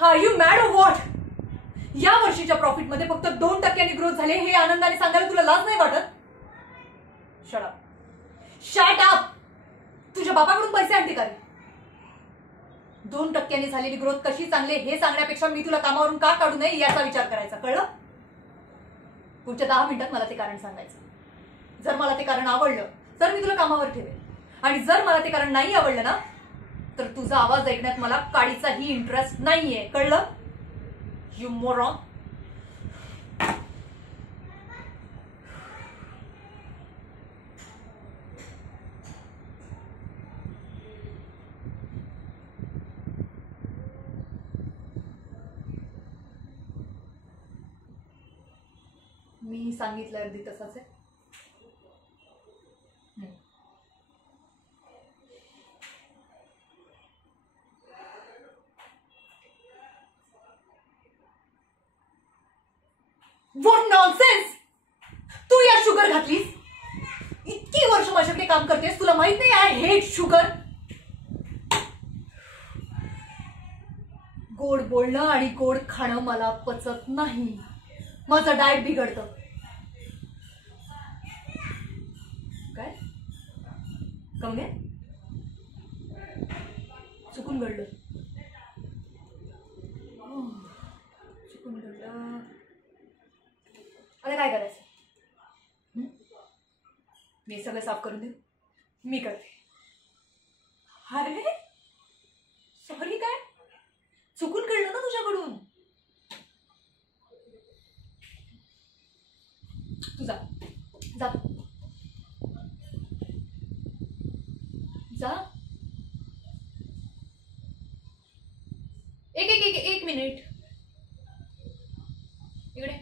R you mad or what? या वर्षीच्या प्रॉफिटमध्ये फक्त 2% ग्रोथ झाले हे आनंदाने सांगायला तुला लाज नाही वाटत? Shut up, shut up. तुझ्या बापाकडून पैसे आणते का रे? 2% झालेली ग्रोथ कशी चांगली हे सांगण्यापेक्षा मी तुला कामावरून का काढू नये याचा विचार करायचा, कळलं? पुढच्या 10 मिनिटात मला ते कारण सांगायचं. जर मला ते कारण आवडलं तर मी तुला कामावर ठेवेन, आणि जर मला ते कारण नाही आवडलं ना तर तुझा आवाज ऐकण्यात मला काडीचाही इंटरेस्ट नाहीये, कळलं? You moron. मी सांगितलं अगदी तसंच आहे. What nonsense. तू या शुगर घातलीस? इतकी वर्ष माझ्याकडे काम करतेस, तुला माहित नाही आय हेट शुगर. गोड बोलणं आणि गोड खाणं मला पचत नाही. माझं डाएट बिघडतं. काय कमी आहे? चुकून घडलं, चुकून घडलं. आता काय करायचं? मी सगळं साफ करून देऊ? मी करते. अरे सॉरी. काय चुकून कळलं ना तुझ्याकडून? तू जा जा जा. एक मिनिट इकडे.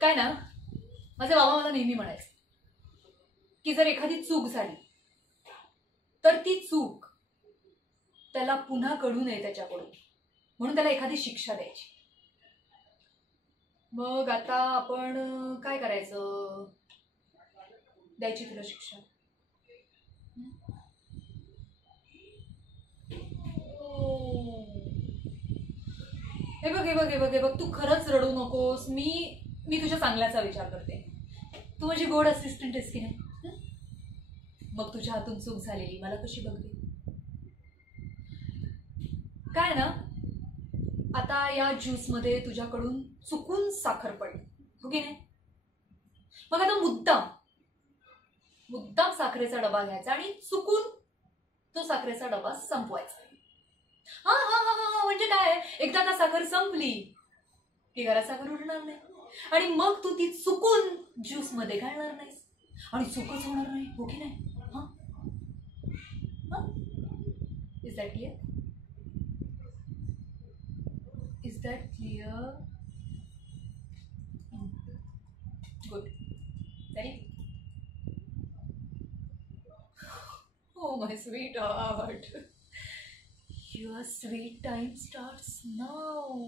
काय ना, माझे बाबा मला नेहमी म्हणायचे की जर एखादी चूक झाली तर ती चूक त्याला पुन्हा कळू नये त्याच्याकडून, म्हणून त्याला एखादी शिक्षा द्यायची. मग आता आपण काय करायचं? द्यायची तुला शिक्षा. हे बघ हे बघ हे बघ हे बघ, तू खरंच रडू नकोस. मी तुझ्या चांगल्याचा विचार करते. तू माझी गोड असिस्टंट आहेस की नाही? मग तुझ्या हातून चूक झालेली मला कशी बघते? काय ना, आता या ज्यूस मध्ये तुझ्याकडून चुकून साखर पडली, हो की नाही? मग आता मुद्दाम साखरेचा डबा घ्यायचा आणि चुकून तो साखरेचा डबा संपवायचा. हा हा हा हा म्हणजे काय, एकदा का साखर संपली की घरात साखर उरणार नाही, आणि मग तू ती चुकून ज्यूस मध्ये घालणार नाहीस आणि चुकच होणार नाही, हो की नाही? हा, is that clear? Is that clear? Good. Ready? Oh, my sweetheart. Your sweet time starts now.